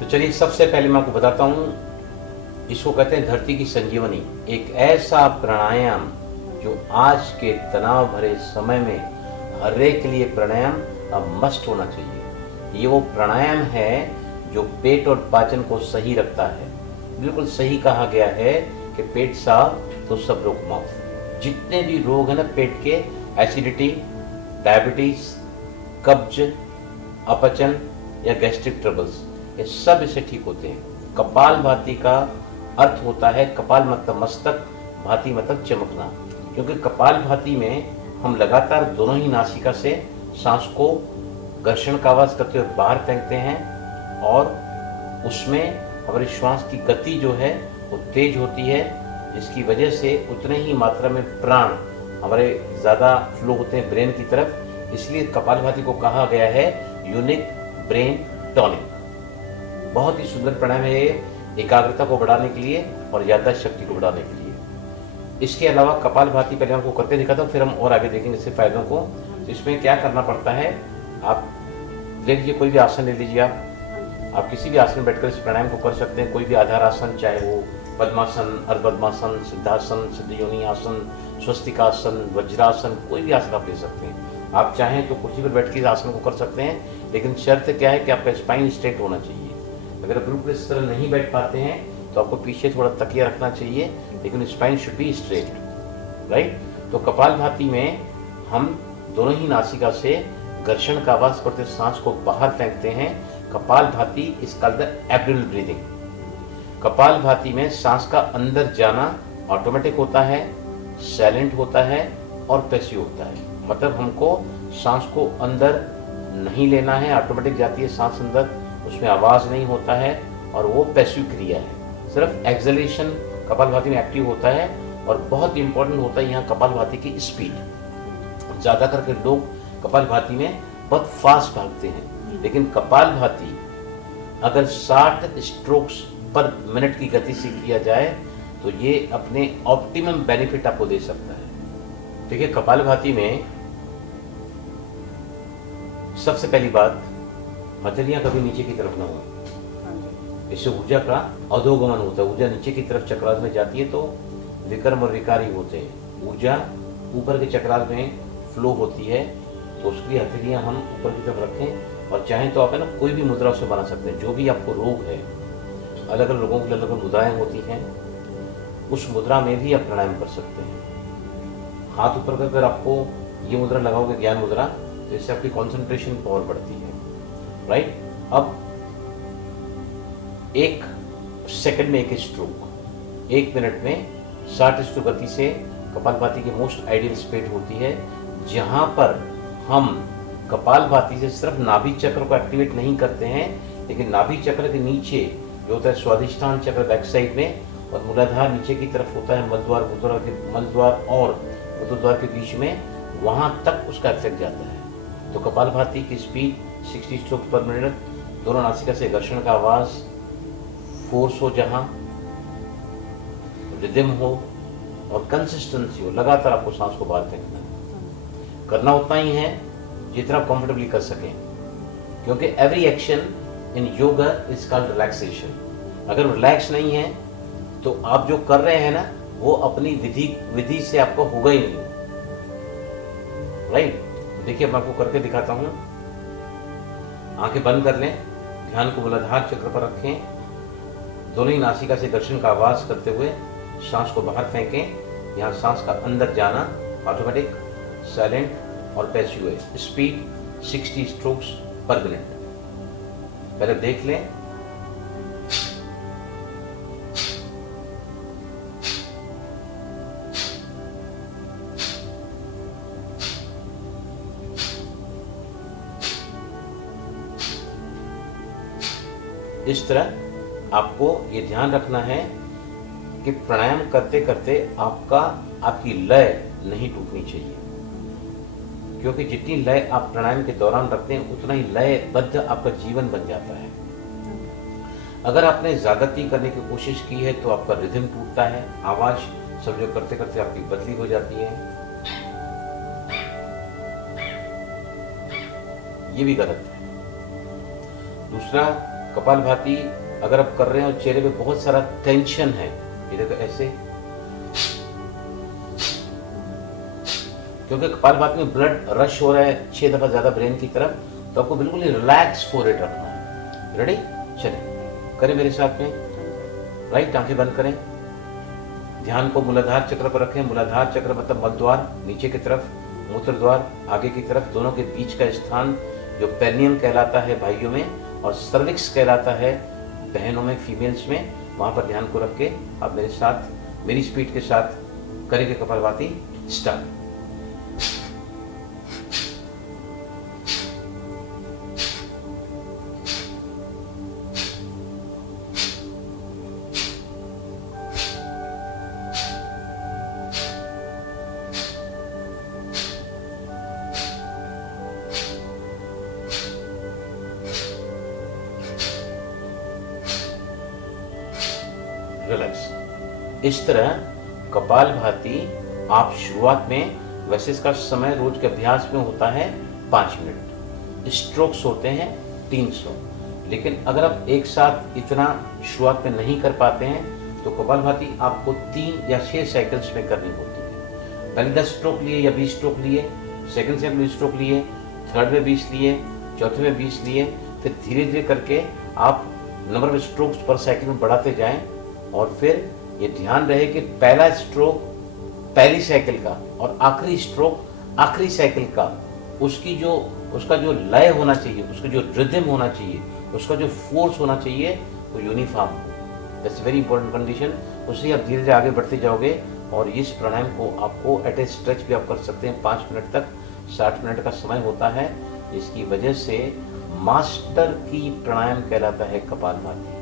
तो चलिए सबसे पहले मैं आपको बताता हूँ, इसको कहते हैं धरती की संजीवनी। एक ऐसा प्राणायाम जो आज के तनाव भरे समय में हर एक के लिए प्राणायाम अब मस्ट होना चाहिए। ये वो प्राणायाम है जो पेट और पाचन को सही रखता है। बिल्कुल सही कहा गया है कि पेट साफ तो सब रोग माफ। जितने भी रोग हैं ना पेट के, एसिडिटी, डायबिटीज, कब्ज, अपचन या गैस्ट्रिक ट्रबल्स, ये सब इससे ठीक होते हैं। कपालभाति का अर्थ होता है, कपाल मतलब मस्तक, भाति मतलब चमकना। क्योंकि कपालभाति में हम लगातार दोनों ही नासिका से सांस को घर्षण का आवाज करते हुए बाहर फेंकते हैं और उसमें हमारी श्वास की गति जो है वो तेज होती है, जिसकी वजह से उतने ही मात्रा में प्राण हमारे ज़्यादा फ्लो होते हैं ब्रेन की तरफ। इसलिए कपालभाति को कहा गया है यूनिक ब्रेन टॉनिक। बहुत ही सुंदर प्राणायाम है ये, एकाग्रता को बढ़ाने के लिए और याददाश्त शक्ति को बढ़ाने के लिए। इसके अलावा कपालभाति पहले आपको करके दिखाता हूँ, फिर हम और आगे देखेंगे इससे फायदों को। तो इसमें क्या करना पड़ता है, आप ले लीजिए, कोई भी आसन ले लीजिए। आप किसी भी आसन में बैठकर इस प्राणायाम को कर सकते हैं। कोई भी आधार आसन, चाहे वो पद्मासन, अर्धपद्मासन, सिद्धासन, सिद्ध योनि आसन, स्वस्तिकासन, वज्रासन, कोई भी आसन आप ले सकते हैं। आप चाहें तो कुर्सी पर बैठ के इस आसन को कर सकते हैं, लेकिन शर्त क्या है कि आपका स्पाइन स्ट्रेट होना चाहिए। अगर बिल्कुल इस तरह नहीं बैठ पाते हैं तो आपको पीछे थोड़ा तकिया रखना चाहिए, लेकिन spine should be straight, right. तो कपालभाति में हम दोनों ही नासिका से घर्षण का आवाज करते सांस को बाहर फेंकते हैं। Kapalbhati is called the abdominal breathing. Kapalbhati में सांस का अंदर जाना ऑटोमेटिक होता है, साइलेंट होता है और पैसिव होता है। मतलब हमको सांस को अंदर नहीं लेना है, ऑटोमेटिक जाती है सांस अंदर, उसमें आवाज नहीं होता है और वो पैसिव क्रिया है। सिर्फ एक्सलेशन कपालभाति में एक्टिव होता है। और बहुत इंपॉर्टेंट होता है यहाँ कपालभाति की स्पीड। ज़्यादा करके लोग कपालभाति में बहुत फास्ट भागते हैं, लेकिन कपालभाति अगर 60 स्ट्रोक्स पर मिनट की गति से किया जाए तो ये अपने ऑप्टिमम बेनिफिट आपको दे सकता है। देखिए कपालभाति में सबसे पहली बात, हथेलियां कभी नीचे की तरफ ना हो। इससे ऊर्जा का अधोगमन होता है। ऊर्जा नीचे की तरफ चक्रास में जाती है तो विकर्म और विकारी होते हैं। ऊर्जा ऊपर के चक्रास में फ्लो होती है, तो उसके लिए हथेलियां हम ऊपर की तरफ रखें। और चाहें तो आप है ना कोई भी मुद्रा से बना सकते हैं। जो भी आपको रोग है, अलग अलग लोगों के लिए अलग अलग मुद्राएं होती हैं, उस मुद्रा में भी आप प्राणायाम कर सकते हैं। हाथ ऊपर कर अगर आपको ये मुद्रा लगाओगे, ज्ञान मुद्रा, तो इससे आपकी कॉन्सेंट्रेशन पावर बढ़ती है, राइट। अब 1 सेकंड में 1 स्ट्रोक, 1 मिनट में 60 स्ट्रोक गति से कपालभाति की मोस्ट आइडियल स्पीड होती है, जहां पर हम कपालभाति से सिर्फ नाभि चक्र को एक्टिवेट नहीं करते हैं, लेकिन नाभि चक्र के नीचे जो होता है स्वाधिष्ठान चक्र बैक साइड में, और मूलाधार नीचे की तरफ होता है, मलद्वार और मूत्रद्वार के बीच में, वहां तक उसका इफेक्ट जाता है। तो कपालभाति की स्पीड 60 स्ट्रोक पर मिनट, दोनों नासिका से घर्षण का आवाज, फोर्स हो, जहां रिदम हो और कंसिस्टेंसी हो, लगातार आपको सांस को बाहर फेंकना है। करना उतना ही है जितना कंफर्टेबली कर सकें, क्योंकि every action in yoga is called relaxation. अगर रिलैक्स नहीं है तो आप जो कर रहे हैं ना वो अपनी विधि से आपको होगा ही नहीं, राइट। देखिए मैं आपको करके दिखाता हूं। आंखें बंद कर लें, ध्यान को मूलाधार चक्र पर रखें, दोनों ही नासिका से घर्षण का आवाज करते हुए सांस को बाहर फेंकें। यहाँ सांस का अंदर जाना ऑटोमेटिक, साइलेंट और पैसिव है। स्पीड 60 स्ट्रोक्स पर मिनट। पहले देख लें। इस तरह आपको ये ध्यान रखना है कि प्राणायाम करते करते आपकी लय नहीं टूटनी चाहिए, क्योंकि जितनी लय आप प्राणायाम के दौरान रखते हैं उतना ही लयबद्ध आपका जीवन बन जाता है। अगर आपने ज्यादती करने की कोशिश की है तो आपका रिदम टूटता है, आवाज सब जो करते करते आपकी बदली हो जाती है, ये भी गलत है। दूसरा, कपालभाति अगर आप कर रहे हैं और चेहरे पे बहुत सारा टेंशन है, ये देखो ऐसे, क्योंकि कपालभाति में ब्लड रश हो रहा है 6 दफा ज्यादा ब्रेन की तरफ, तो आपको बिल्कुल ही रिलैक्स फोरहेड रखना है। रेडी? चलिए करें मेरे साथ में। राइट, आंखें बंद करें, ध्यान को मूलाधार चक्र पर रखें। मूलाधार चक्र मतलब मल द्वार नीचे की तरफ, मूत्र द्वार आगे की तरफ, दोनों के बीच का स्थान जो पेरिनियम कहलाता है भाइयों में और सर्विक्स कहलाता है बहनों में, फीमेल्स में, वहां पर ध्यान को रख के आप मेरे साथ मेरी स्पीड के साथ करेंगे कपालभाति। स्टार्ट। रिलैक्स। इस तरह कपालभाति आप शुरुआत में, वैसे इसका समय रोज के अभ्यास में होता है 5 मिनट, स्ट्रोक्स होते हैं 300, लेकिन अगर आप एक साथ इतना शुरुआत में नहीं कर पाते हैं तो कपालभाति आपको 3 या 6 साइकिल्स में करनी होती है। पहले 10 स्ट्रोक लिए या 20 स्ट्रोक लिए, सेकंड साइकिल में स्ट्रोक लिए, थर्ड में 20 लिए, चौथे में 20 लिए, फिर धीरे धीरे करके आप नंबर ऑफ स्ट्रोक्स पर साइकिल में बढ़ाते जाएं और फिर ये ध्यान रहे कि पहला स्ट्रोक पहली साइकिल का और आखिरी स्ट्रोक आखिरी साइकिल का, उसका जो लय होना चाहिए, उसका जो रिदम होना चाहिए, उसका जो फोर्स होना चाहिए वो यूनिफॉर्म हो। That's very important condition. उससे आप धीरे धीरे आगे बढ़ते जाओगे और इस प्राणायाम को आपको एट ए स्ट्रेच भी आप कर सकते हैं 5 मिनट तक। 60 मिनट का समय होता है, इसकी वजह से मास्टर की प्राणायाम कहलाता है कपालभाति।